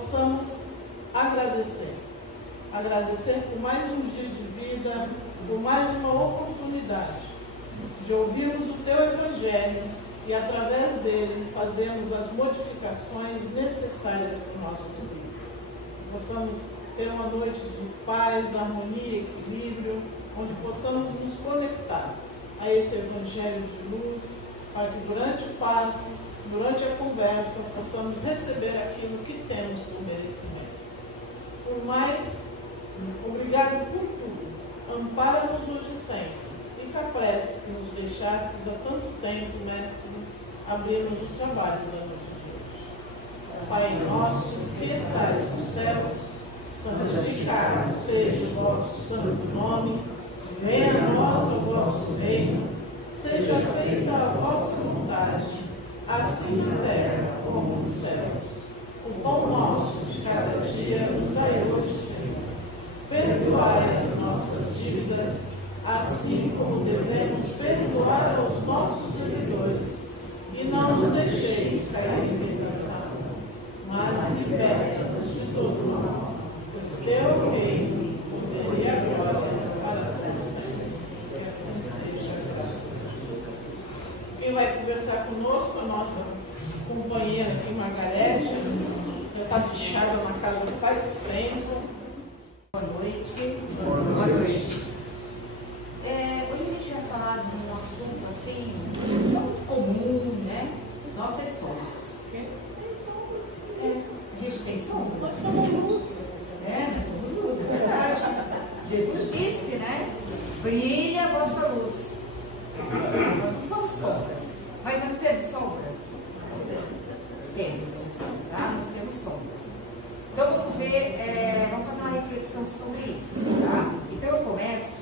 possamos agradecer. Agradecer por mais um dia de vida, por mais uma oportunidade de ouvirmos o Teu Evangelho e, através dele, fazermos as modificações necessárias para o nosso espírito. Que possamos ter uma noite de paz, harmonia, equilíbrio, onde possamos nos conectar a esse Evangelho de luz, para que durante o passe, durante a conversa, possamos receber aquilo que temos por merecimento. Por mais, obrigado por tudo. Ampara-nos hoje sempre. Fica a prece que nos deixastes há tanto tempo, Mestre, abrirmos os trabalhos da noite de hoje. Pai nosso, que estais nos céus, santificado seja o vosso santo nome, venha a nós o vosso reino, seja feita a vossa vontade, assim na terra como nos céus. O pão nosso de cada dia nos dai hoje, Senhor. Perdoai as nossas dívidas, assim como devemos perdoar aos nossos devedores. E não nos deixeis cair em tentação, mas liberta-nos de todo mal. Pois teu o reino, o poder e a glória para todos sempre. Que assim seja, graças a Deus. Quem vai conversar conosco, a nossa companheira aqui, Margarete, já está fechada na casa faz tempo. Boa noite. Boa noite. Hoje a gente vai falar de um assunto assim, muito comum, né? Nossas sombras. Tem sombra. A gente tem sombra? Nós somos luz. Nós somos luz, é verdade. Jesus disse, né? Brilha a vossa luz. Nós não somos sombras, mas nós temos sombras. Temos, tá? Nós temos sombras. Então vamos ver, vamos fazer uma reflexão sobre isso, tá? Então eu começo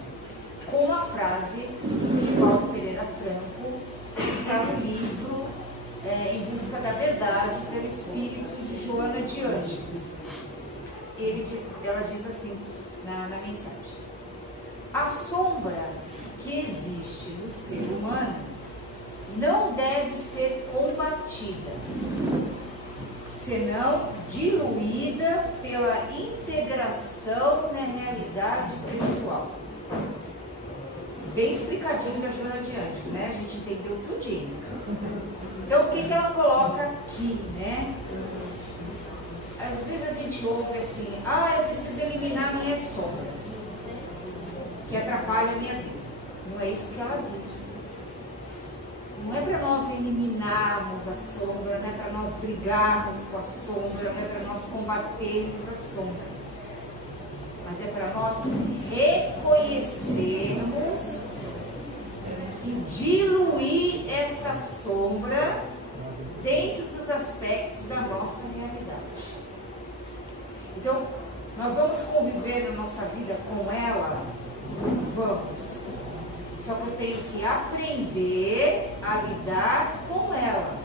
com uma frase de Paulo Pereira Franco, que está no livro Em Busca da Verdade, pelo Espírito de Joana de Ângeles. Ela diz assim na mensagem: a sombra que existe no ser humano não deve ser combatida, senão diluída pela integração na realidade pessoal. Bem explicadinho da Joana de Ângeles, né? A gente entendeu tudinho. Então, o que ela coloca aqui, né? Às vezes a gente ouve assim: eu preciso eliminar minhas sombras, que atrapalham a minha vida. Não é isso que ela diz. Não é para nós eliminarmos a sombra, não é para nós brigarmos com a sombra, não é para nós combatermos a sombra, mas é para nós reconhecermos e diluir essa sombra dentro dos aspectos da nossa realidade. Então, nós vamos conviver na nossa vida com ela? Vamos. Só que eu tenho que aprender a lidar com ela.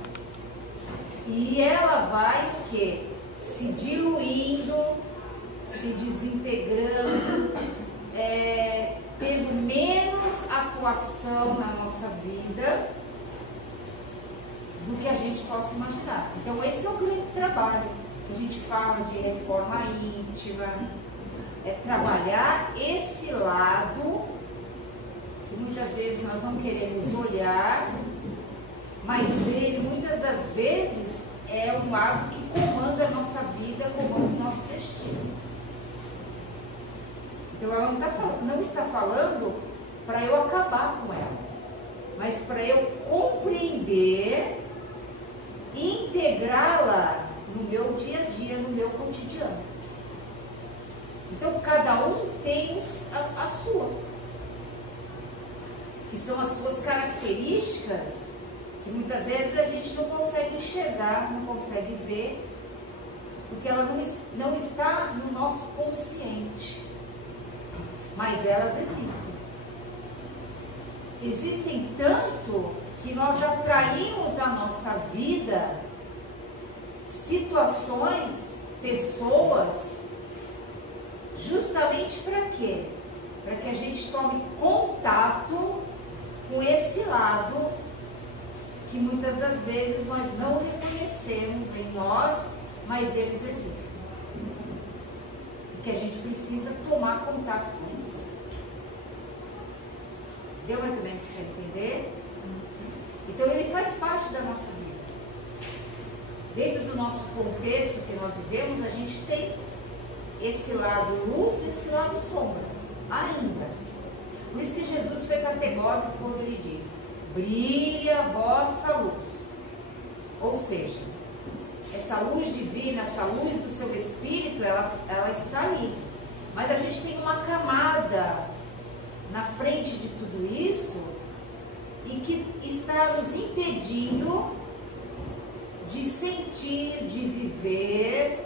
E ela vai o quê? Se diluindo, se desintegrando, tendo menos atuação na nossa vida do que a gente possa imaginar. Então esse é o grande trabalho. A gente fala de reforma íntima, é trabalhar esse lado que muitas vezes nós não queremos olhar, mas ele muitas das vezes é um lado que comanda a nossa vida, comanda o nosso destino. Então ela não está falando para eu acabar com ela, mas para eu compreender e integrá-la no meu dia a dia, no meu cotidiano. Então cada um tem a sua, que são as suas características, que muitas vezes a gente não consegue enxergar, não consegue ver, porque ela não está no nosso consciente, mas elas existem. Existem tanto que nós atraímos à nossa vida situações, pessoas, justamente para quê? Para que a gente tome contato com esse lado que muitas das vezes nós não reconhecemos em nós, mas eles existem. Que a gente precisa tomar contato com isso. Deu mais ou menos para entender? Então ele faz parte da nossa vida. Dentro do nosso contexto que nós vivemos, a gente tem esse lado luz e esse lado sombra, ainda. Por isso que Jesus foi categórico quando ele diz: brilha a vossa luz. Ou seja, essa luz divina, essa luz do seu espírito, ela está ali. Mas a gente tem uma camada na frente de tudo isso e que está nos impedindo de sentir, de viver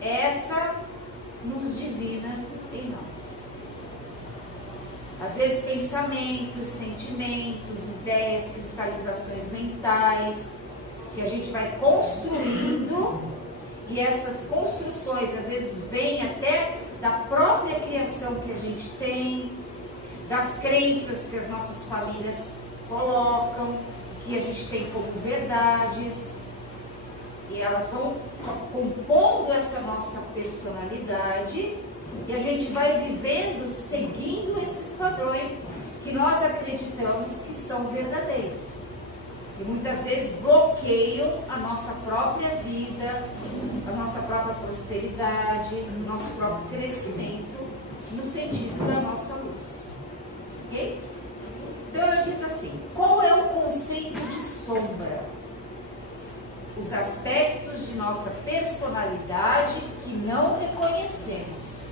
essa luz divina em nós. Às vezes pensamentos, sentimentos, ideias, cristalizações mentais, que a gente vai construindo, e essas construções às vezes vêm até da própria criação que a gente tem, das crenças que as nossas famílias colocam, que a gente tem como verdades, e elas vão compondo essa nossa personalidade, e a gente vai vivendo seguindo esses padrões que nós acreditamos que são verdadeiros. E muitas vezes bloqueiam a nossa própria vida, a nossa própria prosperidade, o nosso próprio crescimento, no sentido da nossa luz. Ok? Então ela diz assim: qual é o conceito de sombra? Os aspectos de nossa personalidade que não reconhecemos,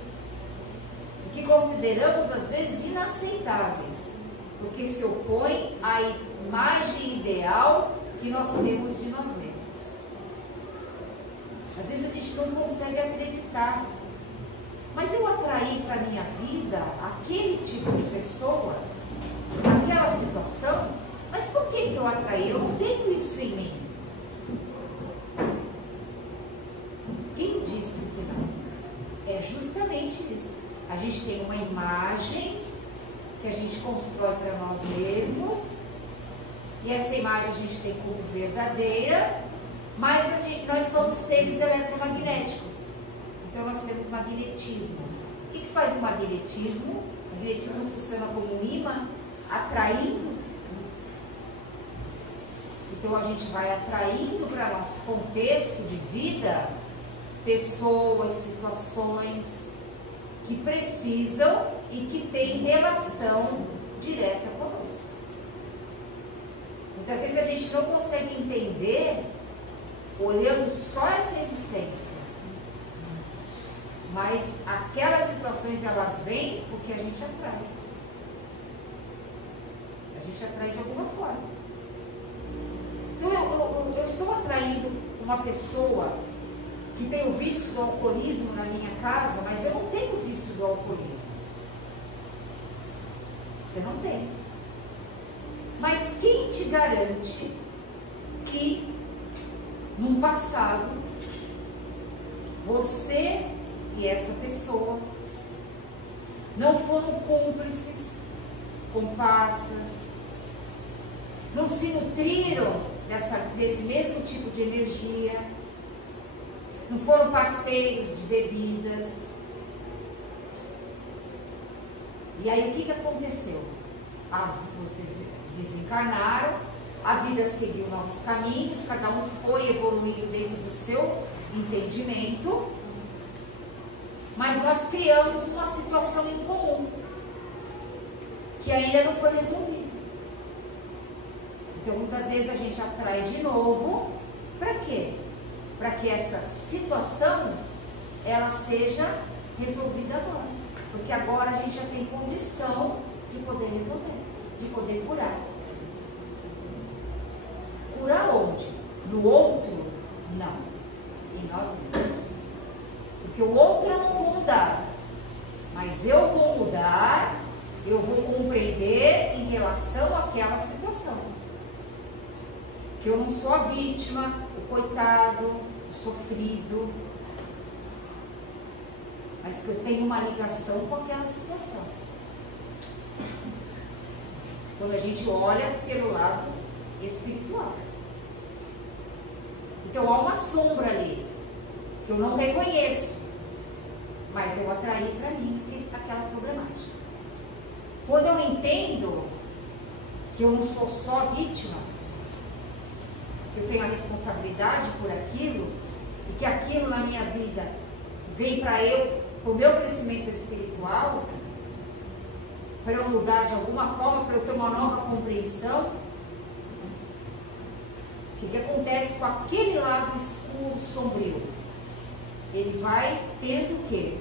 e que consideramos às vezes inaceitáveis, porque se opõem à imagem ideal que nós temos de nós mesmos. Às vezes a gente não consegue acreditar, mas eu atraí para a minha vida aquele tipo de pessoa, aquela situação, mas por que eu atraí? Eu não tenho isso em mim. Quem disse que não? É justamente isso. A gente tem uma imagem que a gente constrói para nós mesmos, e essa imagem a gente tem como verdadeira, mas nós somos seres eletromagnéticos, então nós temos magnetismo. O que faz o magnetismo? O magnetismo funciona como um imã, atraindo. Então a gente vai atraindo para nosso contexto de vida pessoas, situações que precisam e que têm relação direta conosco. Muitas vezes a gente não consegue entender olhando só essa existência, mas aquelas situações elas vêm porque a gente atrai. A gente atrai de alguma forma. Então eu estou atraindo uma pessoa que tem o vício do alcoolismo na minha casa, mas eu não tenho o vício do alcoolismo. Você não tem. Mas quem te garante que num passado você e essa pessoa não foram cúmplices, comparsas, não se nutriram desse mesmo tipo de energia, não foram parceiros de bebidas? E aí o que aconteceu? Vocês desencarnaram, a vida seguiu novos caminhos, cada um foi evoluindo dentro do seu entendimento, mas nós criamos uma situação em comum que ainda não foi resolvida. Então muitas vezes a gente atrai de novo, para quê? Para que essa situação ela seja resolvida agora, porque agora a gente já tem condição de poder resolver, de poder curar. Curar onde? No outro? Não, em nós mesmos. Porque o outro eu não vou mudar, mas eu vou mudar, eu vou compreender em relação àquela situação. Que eu não sou a vítima, o coitado, o sofrido, mas que eu tenho uma ligação com aquela situação. Quando a gente olha pelo lado espiritual. Então há uma sombra ali. que eu não reconheço, mas eu atraí para mim aquela problemática. Quando eu entendo que eu não sou só vítima, eu tenho a responsabilidade por aquilo, e que aquilo na minha vida vem para o meu crescimento espiritual, para eu mudar de alguma forma, para eu ter uma nova compreensão, o que acontece com aquele lado escuro, sombrio? Ele vai tendo o quê?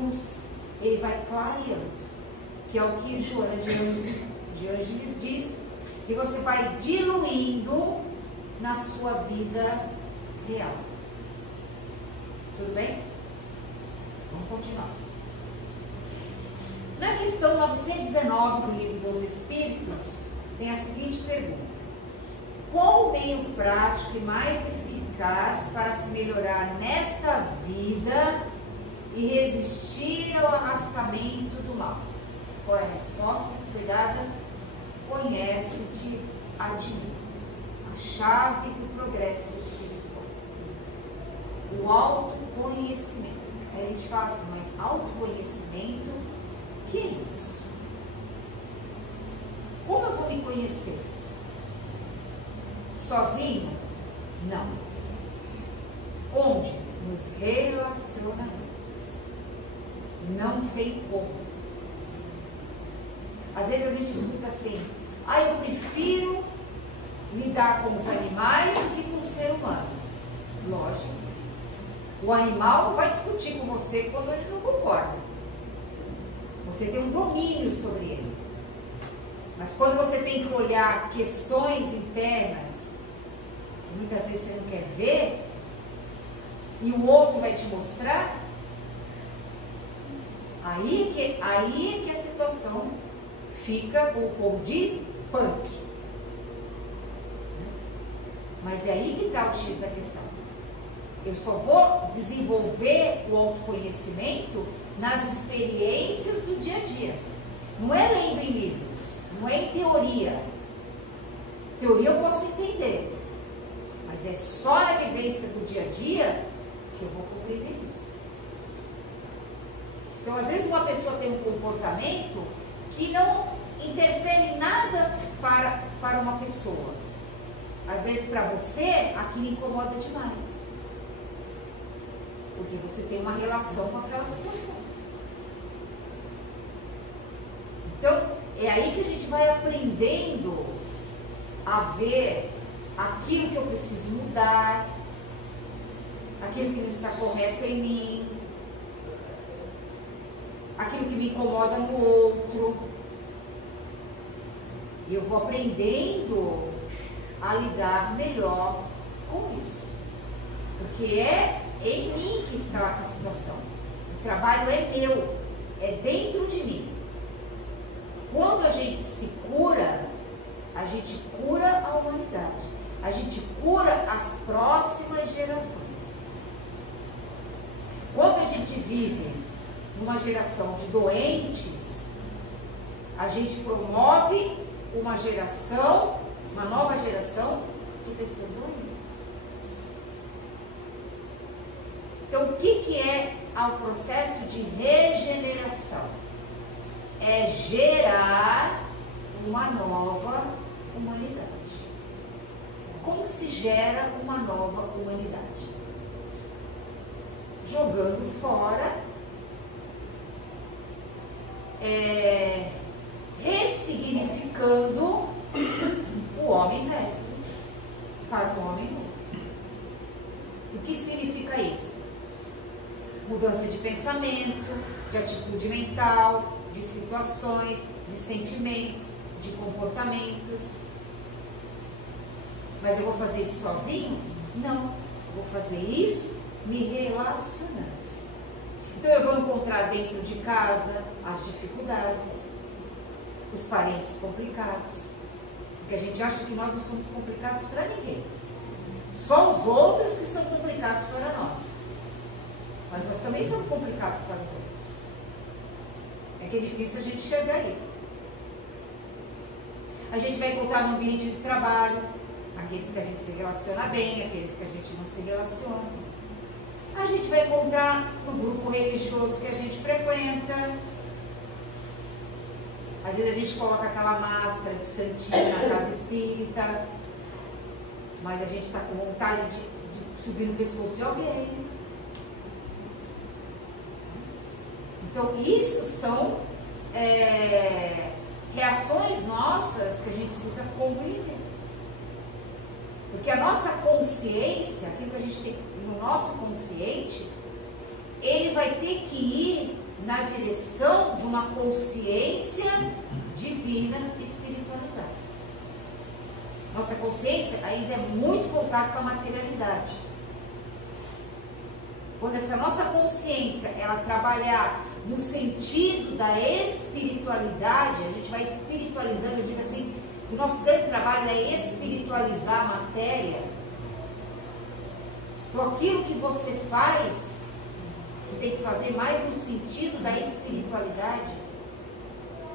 Luz. Ele vai clareando. Que é o que Joana de Ângeles diz, que você vai diluindo na sua vida real. Tudo bem? Vamos continuar. Na questão 919 do Livro dos Espíritos, tem a seguinte pergunta: qual o meio prático e mais eficaz para se melhorar nesta vida e resistir ao arrastamento do mal? Qual é a resposta que foi dada? Conhece-te a ti mesmo. A chave do progresso espiritual. O autoconhecimento. Aí a gente fala assim, mas autoconhecimento, o que é isso? Como eu vou me conhecer? Sozinho? Não. Onde? Nos relacionamentos. Não tem como. Às vezes a gente escuta assim, eu prefiro lidar com os animais do que com o ser humano. Lógico. O animal não vai discutir com você quando ele não concorda. Você tem um domínio sobre ele. Mas quando você tem que olhar questões internas, muitas vezes você não quer ver, e o outro vai te mostrar, aí é que a situação fica, o povo diz, punk. Mas é aí que está o X da questão. Eu só vou desenvolver o autoconhecimento nas experiências do dia a dia. Não é lendo em livros, não é em teoria. Teoria eu posso entender, mas é só na vivência do dia a dia que eu vou compreender isso. Então, às vezes uma pessoa tem um comportamento que não interfere em nada para uma pessoa. Às vezes para você aquilo incomoda demais, porque você tem uma relação com aquela situação. Então é aí que a gente vai aprendendo a ver aquilo que eu preciso mudar, aquilo que não está correto em mim, aquilo que me incomoda no outro. E eu vou aprendendo a lidar melhor com isso. Porque é em mim que está a situação. O trabalho é meu, é dentro de mim. Quando a gente se cura, a gente cura a humanidade. A gente cura as próximas gerações. Quando a gente vive numa geração de doentes, a gente promove uma nova geração de pessoas doentes. Então, o que é o processo de regeneração? É gerar uma nova humanidade. Como se gera uma nova humanidade? Jogando fora, ressignificando o homem velho para o homem novo. O que significa isso? Mudança de pensamento, de atitude mental, de situações, de sentimentos, de comportamentos. Mas eu vou fazer isso sozinho? Não. Eu vou fazer isso me relacionando. Então eu vou encontrar dentro de casa as dificuldades, os parentes complicados. Porque a gente acha que nós não somos complicados para ninguém. Só os outros que são complicados para nós. Mas nós também somos complicados para os outros. É que é difícil a gente enxergar isso. A gente vai encontrar no ambiente de trabalho aqueles que a gente se relaciona bem, aqueles que a gente não se relaciona. A gente vai encontrar no grupo religioso que a gente frequenta. Às vezes a gente coloca aquela máscara de santinho na casa espírita, mas a gente está com vontade de subir no pescoço de alguém. Então, isso são reações nossas que a gente precisa compreender. Porque a nossa consciência, aquilo que a gente tem no nosso consciente, ele vai ter que ir na direção de uma consciência divina espiritualizada. Nossa consciência ainda é muito voltada para a materialidade. Quando essa nossa consciência ela trabalhar no sentido da espiritualidade, a gente vai espiritualizando, eu digo assim, o nosso grande trabalho é espiritualizar a matéria. Então aquilo que você faz, você tem que fazer mais no sentido da espiritualidade,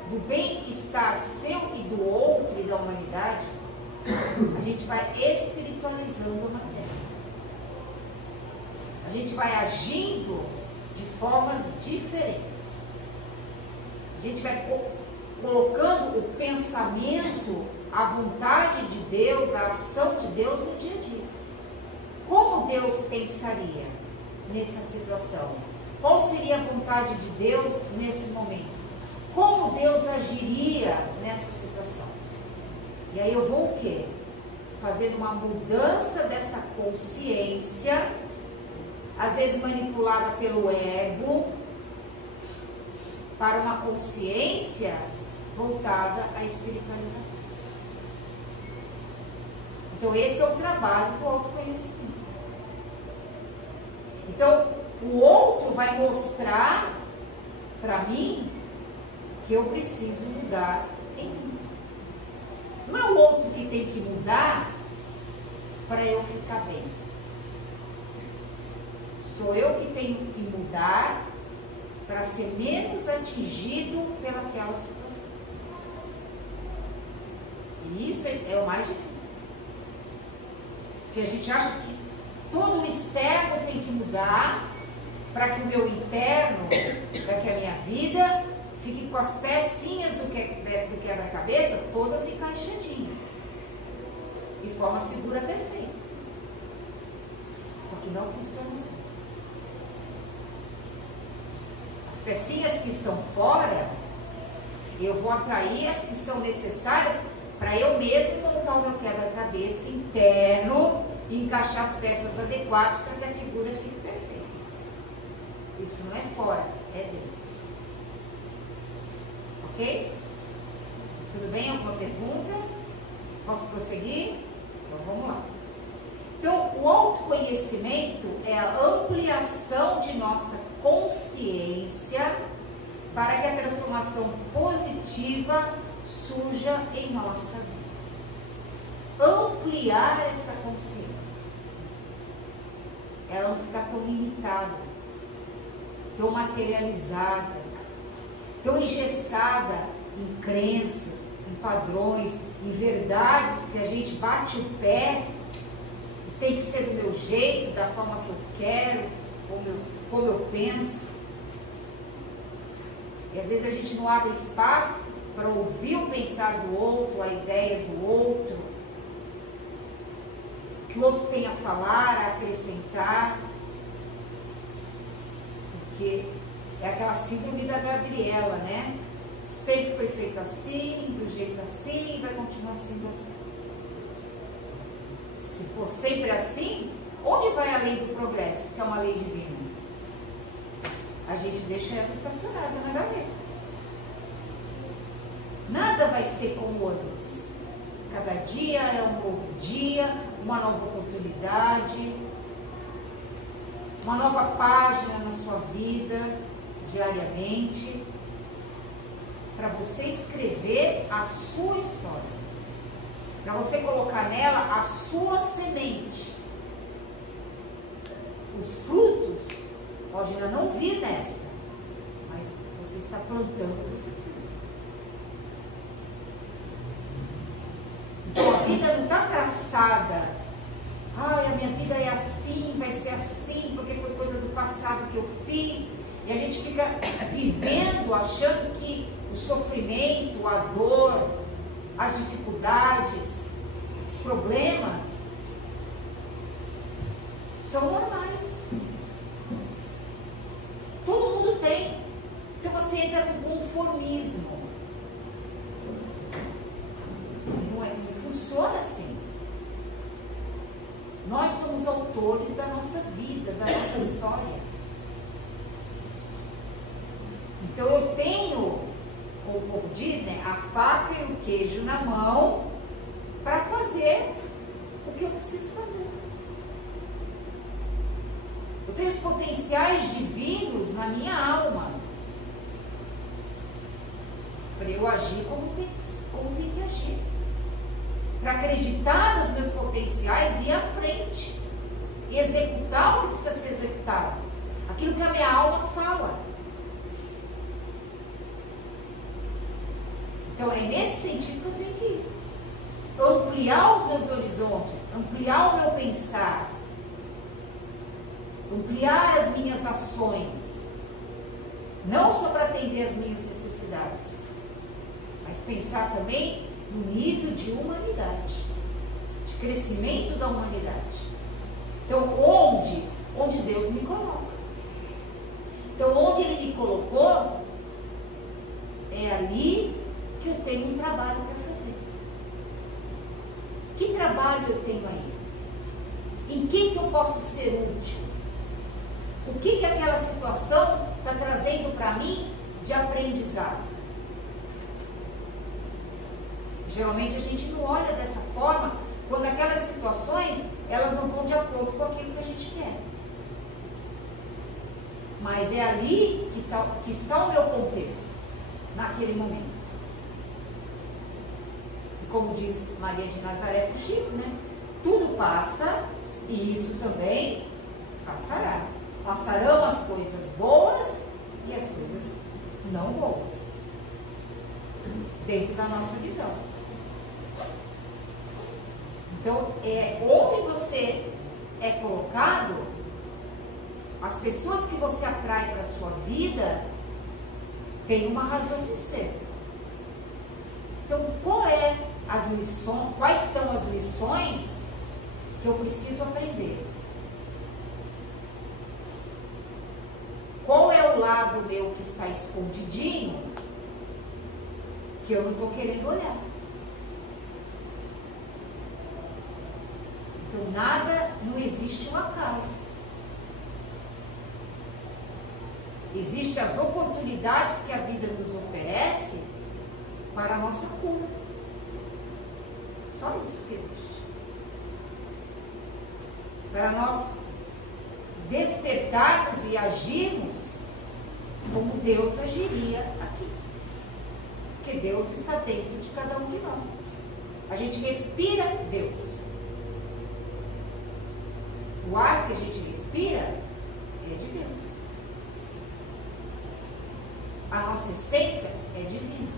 do bem-estar seu e do outro e da humanidade. A gente vai espiritualizando a matéria. A gente vai agindo de formas diferentes. A gente vai colocando o pensamento, a vontade de Deus, a ação de Deus no dia a dia. Como Deus pensaria nessa situação? Qual seria a vontade de Deus nesse momento? Como Deus agiria nessa situação? E aí eu vou o quê? Fazendo uma mudança dessa consciência, às vezes manipulada pelo ego, para uma consciência voltada à espiritualização. Então esse é o trabalho do autoconhecimento. Então o outro vai mostrar para mim que eu preciso mudar em mim. Não é o outro que tem que mudar para eu ficar bem. Sou eu que tenho que mudar para ser menos atingido pelaquela situação. E isso é o mais difícil. Porque a gente acha que todo o externo tem que mudar para que o meu interno, para que a minha vida fique com as pecinhas do quebra-cabeça todas encaixadinhas e forma a figura perfeita. Só que não funciona assim. As pecinhas que estão fora, eu vou atrair as que são necessárias para eu mesmo montar o meu quebra-cabeça interno e encaixar as peças adequadas para que a figura fique perfeita. Isso não é fora, é dentro. Ok? Tudo bem? Alguma pergunta? Posso prosseguir? Então vamos lá. Então, o autoconhecimento é a ampliação de nossa consciência para que a transformação positiva surja em nossa vida. Ampliar essa consciência. Ela não ficar tão limitada, tão materializada, tão engessada em crenças, em padrões, em verdades que a gente bate o pé, tem que ser do meu jeito, da forma que eu quero, como eu penso. E às vezes a gente não abre espaço para ouvir o pensar do outro, a ideia do outro, o que o outro tem a falar, a acrescentar, porque é aquela síndrome da Gabriela, né? Sempre foi feito assim, do jeito assim, vai continuar sendo assim. Se for sempre assim, onde vai a lei do progresso, que é uma lei divina? A gente deixa ela estacionada na gaveta. Nada vai ser como antes. Cada dia é um novo dia, uma nova oportunidade, uma nova página na sua vida, diariamente, para você escrever a sua história, para você colocar nela a sua semente. Os frutos pode ainda não vir nessa, mas você está plantando para o futuro. Então a vida não está traçada. Ai, a minha vida é assim, vai ser assim. assim, porque foi coisa do passado que eu fiz. E a gente fica vivendo, achando que o sofrimento, a dor, as dificuldades, os problemas são normais. Todo mundo tem. Então você entra no conformismo. Não funciona assim. Nós somos autores da nossa vida, da nossa história. Então eu tenho, como o povo diz, né, a faca e o queijo na mão para fazer o que eu preciso fazer. Eu tenho os potenciais divinos na minha alma para eu agir como tem que agir. Para acreditar nos meus potenciais e ir à frente. E executar o que precisa ser executado. Aquilo que a minha alma fala. Então é nesse sentido que eu tenho que ir. Ampliar os meus horizontes, ampliar o meu pensar, ampliar as minhas ações, não só para atender as minhas necessidades, mas pensar também no nível de humanidade, de crescimento da humanidade. Então, onde Deus me coloca. Então, onde Ele me colocou, é ali que eu tenho um trabalho para fazer. Que trabalho eu tenho aí? Em que eu posso ser útil? O que aquela situação está trazendo para mim de aprendizado? Geralmente a gente não olha dessa forma quando aquelas situações elas não vão de acordo com aquilo que a gente quer. Mas é ali que está o meu contexto, naquele momento. E como diz Maria de Nazaré para o Chico, né? Tudo passa e isso também passará. Passarão as coisas boas e as coisas não boas. Dentro da nossa visão. Então, onde você é colocado, as pessoas que você atrai para a sua vida têm uma razão de ser. Então, quais são as lições que eu preciso aprender? Qual é o lado meu que está escondidinho que eu não estou querendo olhar? Então, não existe um acaso. Existem as oportunidades que a vida nos oferece para a nossa cura. Só isso que existe. Para nós despertarmos e agirmos como Deus agiria aqui. Porque Deus está dentro de cada um de nós. A gente respira Deus. O ar que a gente respira é de Deus. A nossa essência é divina.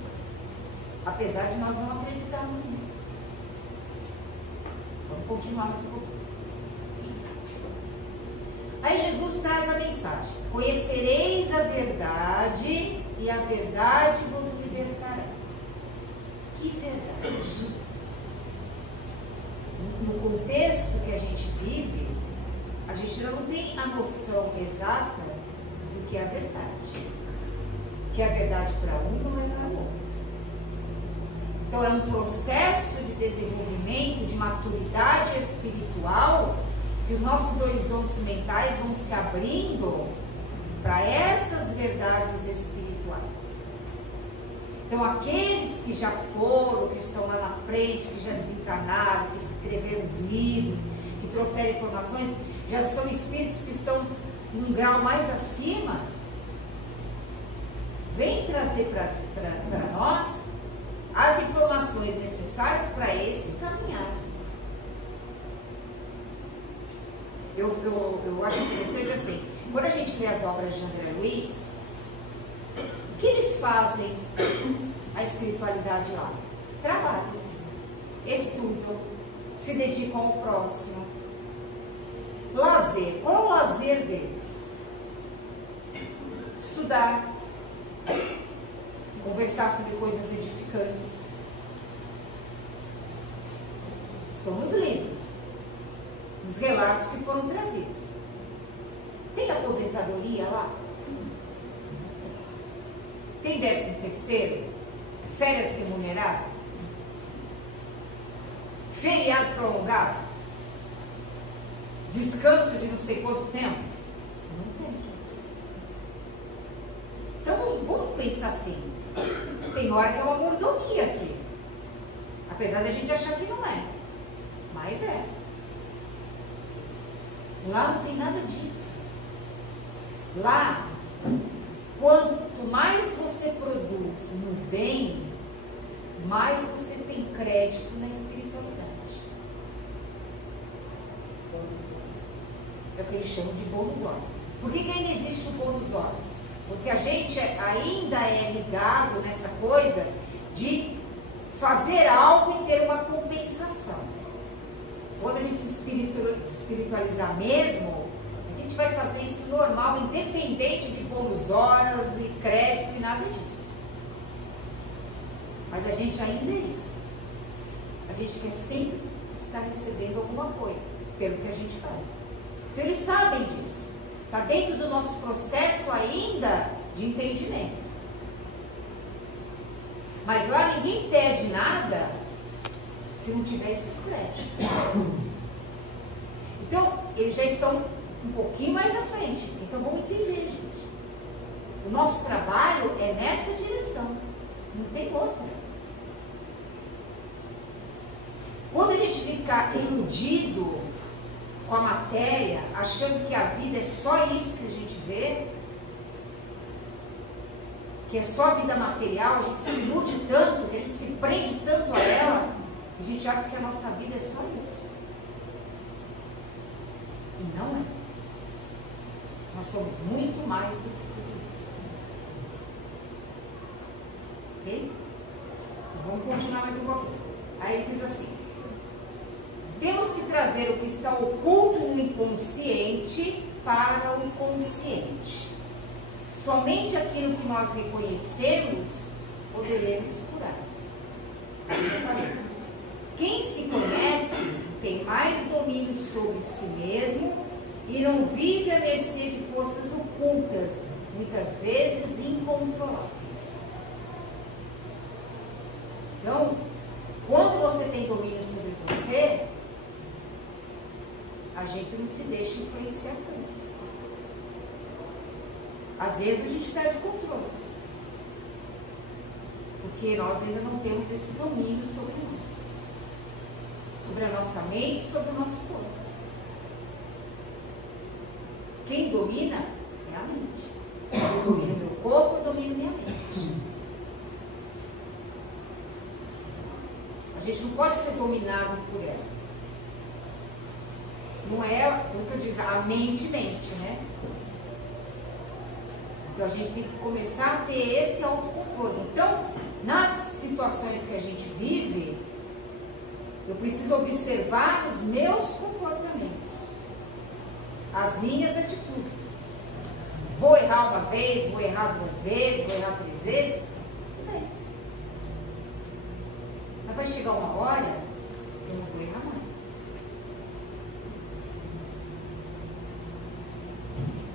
Apesar de nós não acreditarmos nisso. Vamos continuar mais um pouco. Aí Jesus traz a mensagem: conhecereis a verdade e a verdade vos libertará. Que verdade? No contexto que a gente vive, a gente já não tem a noção exata do que é a verdade. O que é a verdade para um não é para o outro. Então é um processo de desenvolvimento, de maturidade espiritual, que os nossos horizontes mentais vão se abrindo para essas verdades espirituais. Então aqueles que já foram, que estão lá na frente, que já desencarnaram, que escreveram os livros, que trouxeram informações, já são espíritos que estão num grau mais acima, vem trazer para nós as informações necessárias para esse caminhar. Eu acho interessante assim, quando a gente lê as obras de André Luiz, o que eles fazem a espiritualidade lá? Trabalham, estudam, se dedicam ao próximo. Lazer. Qual é o lazer deles? Estudar, conversar sobre coisas edificantes. Estão nos livros, nos relatos que foram trazidos. Tem aposentadoria lá? Tem 13º? Férias remuneradas? Feriado prolongado? Descanso de não sei quanto tempo? Não tem. Então vamos pensar assim. Tem hora que é uma mordomia aqui. Apesar da gente achar que não é. Mas é. Lá não tem nada disso. Lá, quanto mais você produz no bem, mais você tem crédito na espiritualidade. É o que eles chamam de bônus horas. Por que ainda existe o bônus horas? Porque a gente ainda é ligado nessa coisa de fazer algo e ter uma compensação. Quando a gente se espiritualizar mesmo, a gente vai fazer isso normal, independente de bônus horas e crédito e nada disso. Mas a gente ainda é isso. A gente quer sempre estar recebendo alguma coisa pelo que a gente faz. Então eles sabem disso. Está dentro do nosso processo ainda de entendimento. Mas lá ninguém pede nada se não tiver esses créditos. Então, eles já estão um pouquinho mais à frente. Então, vamos entender, gente. O nosso trabalho é nessa direção. Não tem outra. Quando a gente fica iludido com a matéria, achando que a vida é só isso que a gente vê, que é só vida material, a gente se ilude tanto, a gente se prende tanto a ela, a gente acha que a nossa vida é só isso. E não é. Nós somos muito mais do que tudo isso. Ok? Então, vamos continuar mais um pouquinho. Aí ele diz assim: temos que trazer o que está oculto no inconsciente para o consciente. Somente aquilo que nós reconhecemos poderemos curar. Quem se conhece tem mais domínio sobre si mesmo e não vive à mercê de forças ocultas, muitas vezes incontroláveis. Então, quando você tem domínio sobre você, a gente não se deixa influenciar tanto. Às vezes a gente perde o controle, porque nós ainda não temos esse domínio sobre nós, sobre a nossa mente, sobre o nosso corpo. Quem domina é a mente. Eu domino meu corpo, eu domino minha mente. A gente não pode ser dominado por ela. Não é o que eu digo, a mente, né? Então a gente tem que começar a ter esse autocontrole. Então, nas situações que a gente vive, eu preciso observar os meus comportamentos, as minhas atitudes. Vou errar uma vez, vou errar 2 vezes, vou errar 3 vezes, tudo bem. Mas vai chegar uma hora, eu não vou errar mais.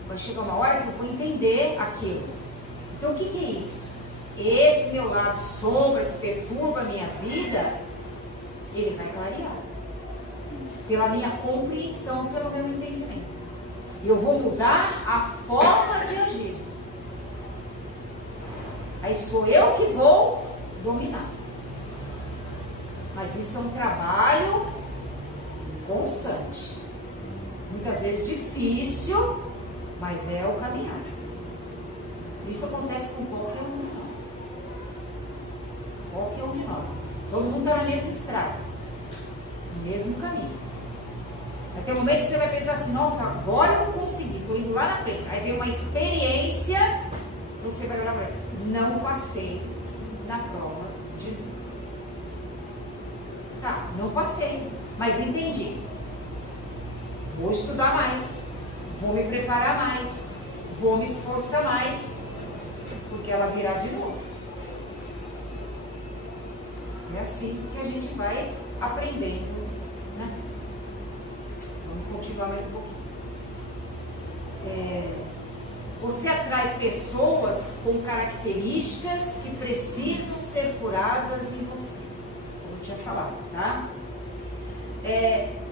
Vai chegar uma hora que eu vou entender aquilo. Então o que é isso? Esse meu lado sombra que perturba a minha vida, ele vai clarear. Pela minha compreensão, pelo meu entendimento. E eu vou mudar a forma de agir. Aí sou eu que vou dominar. Mas isso é um trabalho constante. Muitas vezes difícil, mas é o caminhar. Isso acontece com qualquer um de nós. Qualquer um de nós. Todo mundo está na mesma estrada, no mesmo caminho. Vai ter um momento que você vai pensar assim: nossa, agora eu consegui, estou indo lá na frente. Aí vem uma experiência, você vai olhar para ela: não passei na prova de novo. Tá, não passei, mas entendi. vou estudar mais, vou me preparar mais, vou me esforçar mais, porque ela virá de novo. É assim que a gente vai aprendendo, né? Vamos continuar mais um pouquinho. Você atrai pessoas com características que precisam ser curadas em você. Como eu tinha falado, tá?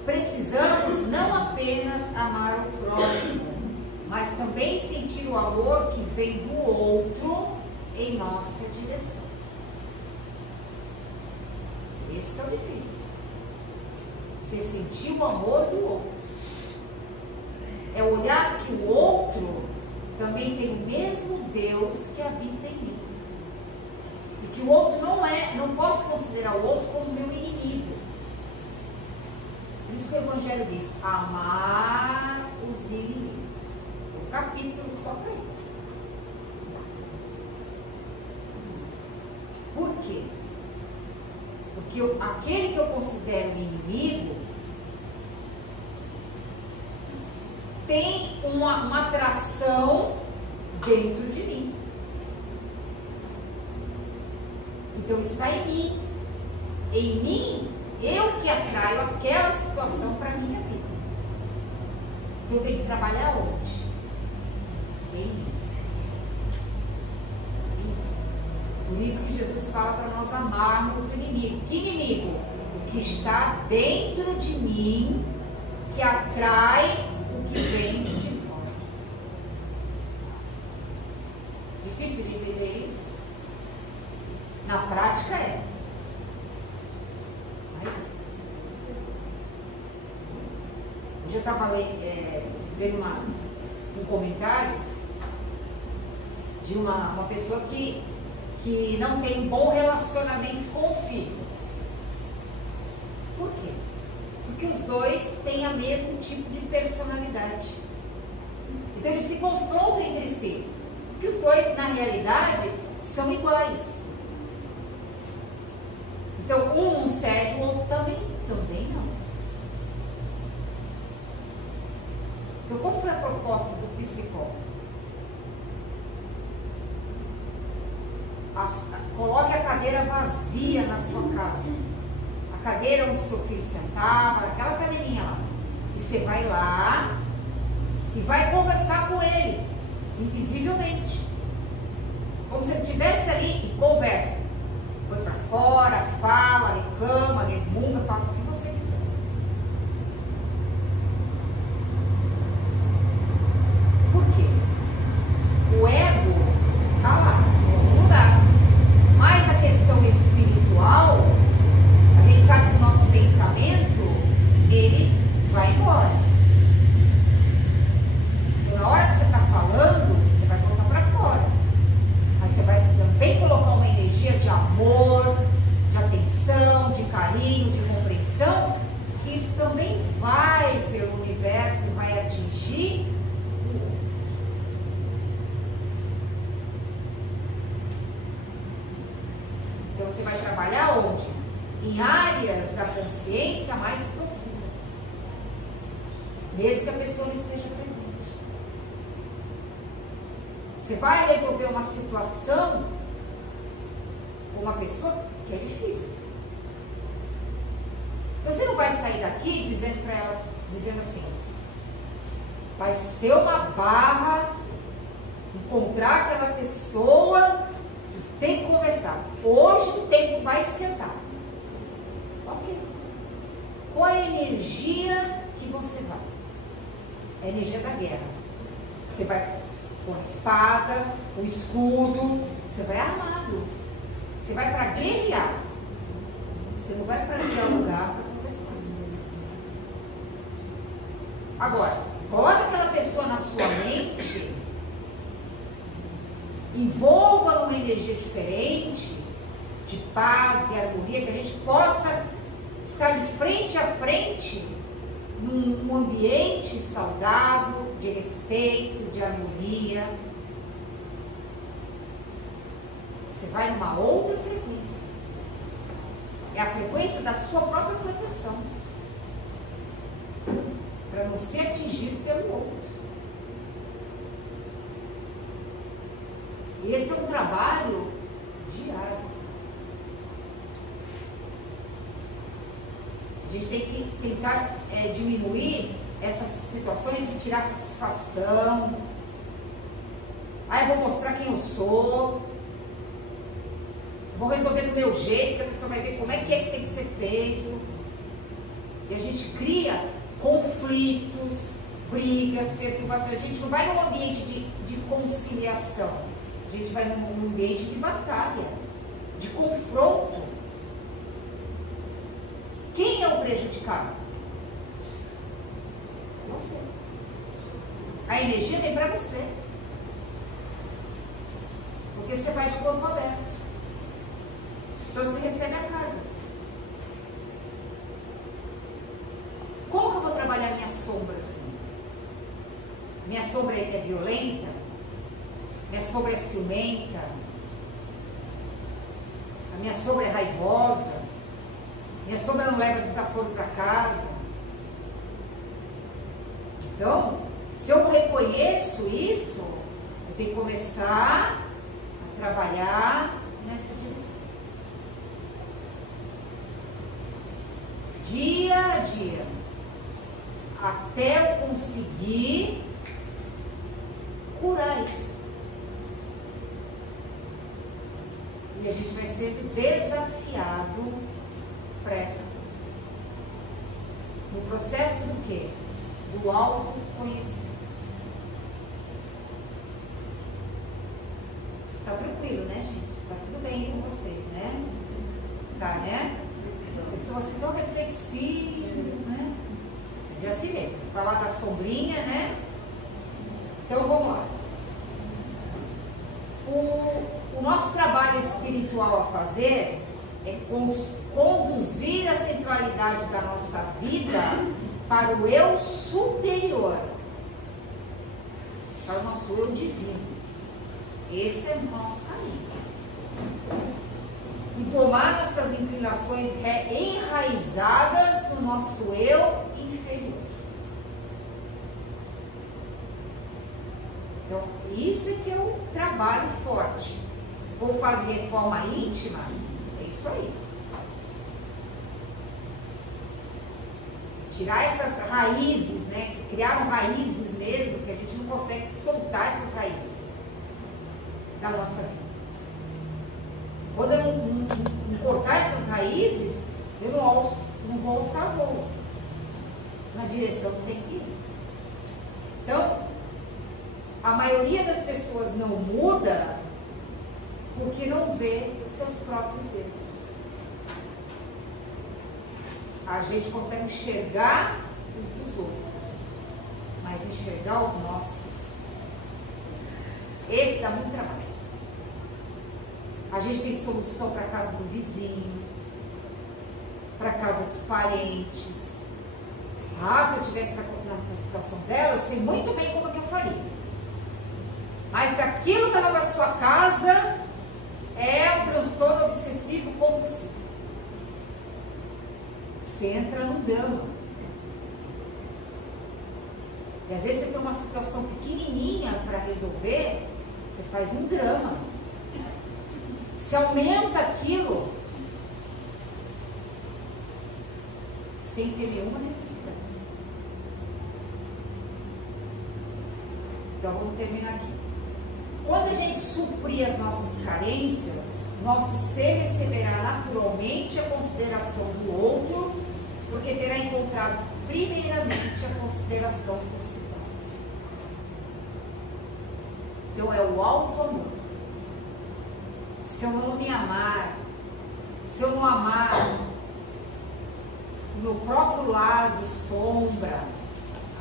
Precisamos não apenas amar o próximo, mas também sentir o amor que vem do outro em nossa direção. Esse que é o difícil. Você sentir o amor do outro. É olhar que o outro também tem o mesmo Deus que habita em mim. E que o outro não posso considerar o outro como meu inimigo. Por isso que o Evangelho diz, amar os inimigos. Um capítulo só para isso. Por quê? Porque aquele que eu considero inimigo tem uma atração dentro de mim. Então está em mim. Em mim, eu que atraio aquela situação para a minha vida. Então eu tenho que trabalhar onde? Em mim. Por isso que Jesus fala para nós amarmos o inimigo. Que inimigo? O que está dentro de mim, que atrai o que vem de fora. Difícil de entender isso? Na prática é. Mas hoje eu estava vendo um comentário de uma pessoa que não tem um bom relacionamento com o filho. Por quê? Porque os dois têm o mesmo tipo de personalidade. Então eles se confrontam entre si. Porque os dois, na realidade, são iguais. Então um cede, o outro também não. Então qual foi a proposta do psicólogo? Coloque a cadeira vazia na sua casa. A cadeira onde seu filho sentava, aquela cadeirinha lá. E você vai lá e vai conversar com ele, invisivelmente. Como se ele estivesse ali e conversa. Põe para fora, fala, reclama, resmunga, faz o que você quiser. Por quê? O ego está lá. Mas a questão espiritual, a gente sabe que o nosso pensamento, ele vai embora. Então, na hora que você está falando, você vai colocar para fora. Mas você vai também colocar uma energia de amor, de atenção, de carinho, de compreensão, que isso também vai pelo universo, vai atingir o outro. Então você vai trabalhar onde? Em áreas da consciência mais profunda. Mesmo que a pessoa não esteja presente. Você vai resolver uma situação com uma pessoa que é difícil. Você não vai sair daqui dizendo para elas, dizendo assim, vai ser uma barra encontrar aquela pessoa. Tem que conversar. Hoje o tempo vai esquentar. Ok. Qual é a energia que você vai? É a energia da guerra. Você vai com a espada, o escudo. Você vai armado. Você vai para guerrear. Você não vai para dialogar, para conversar. Agora, coloque aquela pessoa na sua mente. Envolva numa energia diferente, de paz e harmonia, que a gente possa estar de frente a frente num ambiente saudável, de respeito, de harmonia. Você vai numa outra frequência. É a frequência da sua própria proteção. Para para não ser atingido pelo outro. E esse é um trabalho diário. A gente tem que tentar diminuir essas situações de tirar satisfação. Eu vou mostrar quem eu sou. Vou resolver do meu jeito, que a pessoa vai ver como é que tem que ser feito. E a gente cria conflitos, brigas, perturbações. A gente não vai num ambiente de conciliação. A gente vai num ambiente de batalha, de confronto. Quem é o prejudicado? Você. A energia vem para você. Porque você vai de corpo aberto. Então você recebe a carga. Como que eu vou trabalhar minha sombra assim? Minha sombra é violenta? Minha sombra é ciumenta? A minha sombra é raivosa? Minha sombra não leva desaforo para casa? Então, se eu reconheço isso, eu tenho que começar a trabalhar nessa direção. Dia a dia, até eu conseguir curar isso. E a gente vai sendo desafiado para essa coisa. No processo do quê? Do autoconhecimento. Tá tranquilo, né, gente? Tá tudo bem com vocês, né? Tá, né? Vocês estão assim tão reflexivos, né? Mas é assim mesmo. Falar da sombrinha, né? Então vamos lá. O nosso trabalho espiritual a fazer é conduzir a centralidade da nossa vida para o eu superior, para o nosso eu divino. Esse é o nosso caminho. E tomar nossas inclinações enraizadas no nosso eu inferior. Então, isso é que é um trabalho forte. Ou falar de reforma íntima, é isso aí. Tirar essas raízes, né? Criaram raízes mesmo, que a gente não consegue soltar essas raízes da nossa vida. Quando eu não cortar essas raízes, eu não vou alçar voo na direção que tem que ir. Então, a maioria das pessoas não muda porque não vê seus próprios erros. A gente consegue enxergar os dos outros, mas enxergar os nossos, esse dá muito trabalho. A gente tem solução para a casa do vizinho, para a casa dos parentes. Se eu tivesse na situação dela, eu sei muito bem como que eu faria. Mas se aquilo estava na sua casa, é um transtorno obsessivo compulsivo. Você entra num drama. E às vezes você tem uma situação pequenininha para resolver, você faz um drama. Se aumenta aquilo sem ter nenhuma necessidade. Então vamos terminar aqui. Quando a gente suprir as nossas carências, nosso ser receberá naturalmente a consideração do outro, porque terá encontrado primeiramente a consideração por si próprio. Então é o auto-amor. Se eu não me amar, se eu não amar o meu próprio lado sombra,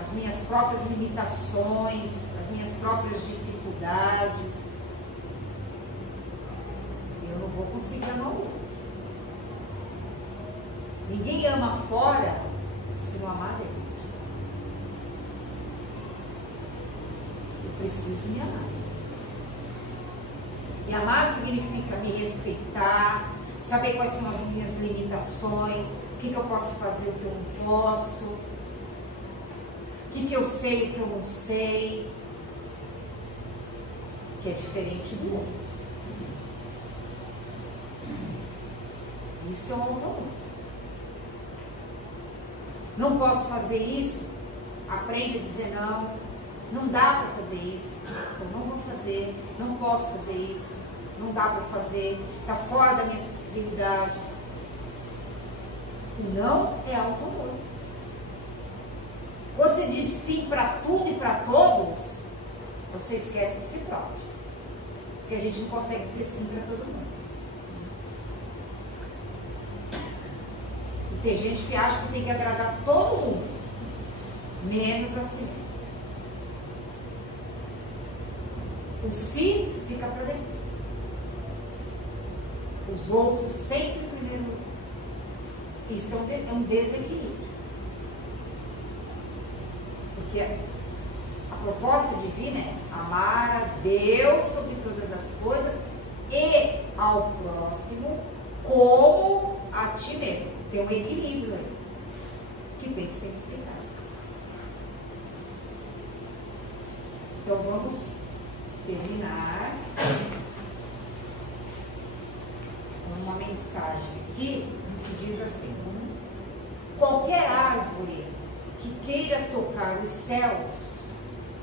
as minhas próprias limitações, as minhas próprias dificuldades, eu não vou conseguir amar o outro. Ninguém ama fora se não amar dentro. Eu preciso me amar. Me amar significa me respeitar, saber quais são as minhas limitações, o que eu posso fazer, o que eu não posso. O que eu sei e o que eu não sei, que é diferente do outro. Isso é um honor. Não posso fazer isso, aprende a dizer não. Não dá para fazer isso, eu não vou fazer, não posso fazer isso, não dá para fazer, está fora das minhas possibilidades. Não é auto-amor. Quando você diz sim para tudo e para todos, você esquece de si próprio. Porque a gente não consegue dizer sim para todo mundo. E tem gente que acha que tem que agradar todo mundo, menos a si mesmo. O sim fica para depois. Os outros sempre em primeiro lugar. Isso é um desequilíbrio. Porque a proposta divina é amar a Deus sobre todas as coisas e ao próximo como a ti mesmo. Tem um equilíbrio aí que tem que ser explicado. Então vamos terminar com uma mensagem aqui que diz assim: qualquer árvore que queira tocar os céus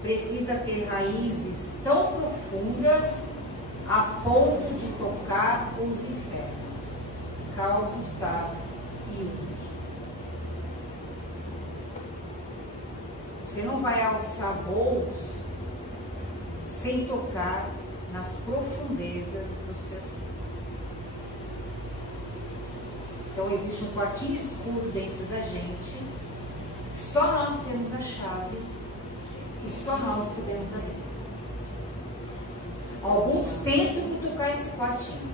precisa ter raízes tão profundas a ponto de tocar os infernos. Carl Gustav Jung. Você não vai alçar voos sem tocar nas profundezas do seu ser. Então existe um quartinho escuro dentro da gente, só nós temos a chave e só nós podemos abrir. Alguns tentam tocar esse quartinho,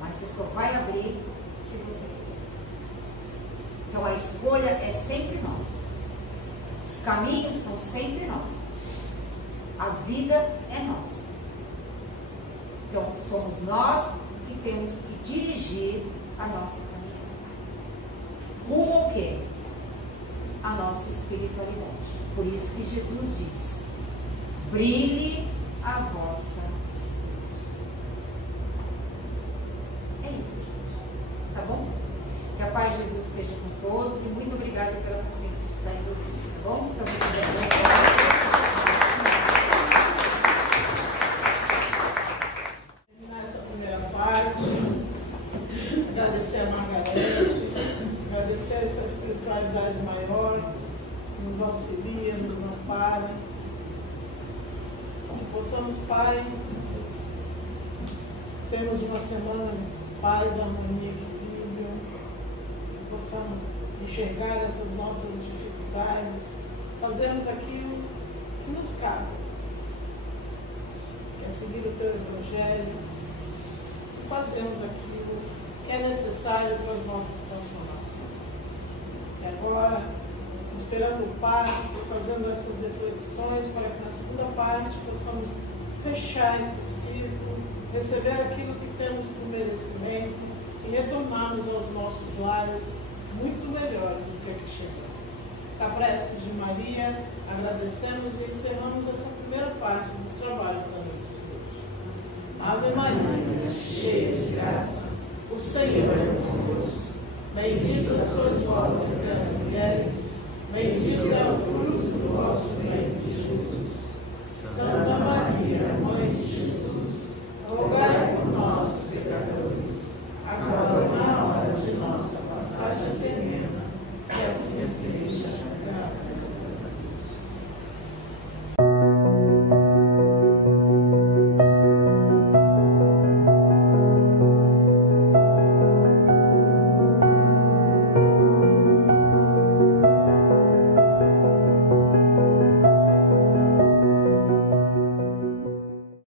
mas você só vai abrir se você quiser. Então a escolha é sempre nossa. Os caminhos são sempre nossos. A vida é nossa. Então, somos nós que temos que dirigir a nossa caminhada. Rumo ao quê? A nossa espiritualidade. Por isso que Jesus diz: brilhe a vossa luz. É isso, gente. Tá bom? Que a paz de Jesus esteja com todos e muito obrigada pela paciência de estar aí ouvindo. Tá bom? Se eu puder. Agradecer a Margarete, agradecer essa espiritualidade maior, que nos auxilia, nos ampara. Que possamos, Pai, termos uma semana de paz, harmonia e equilíbrio, que possamos enxergar essas nossas dificuldades, fazermos aquilo que nos cabe, que é seguir o Teu Evangelho, e fazermos aquilo que é necessário para as nossas transformações. E agora, esperando o paz, fazendo essas reflexões, para que na segunda parte possamos fechar esse círculo, receber aquilo que temos por merecimento e retornarmos aos nossos lares muito melhores do que aqui chegamos. Com a prece de Maria, agradecemos e encerramos essa primeira parte dos trabalhos da noite de hoje. Ave Maria, cheia de graça, o Senhor é convosco. Bendita sois vós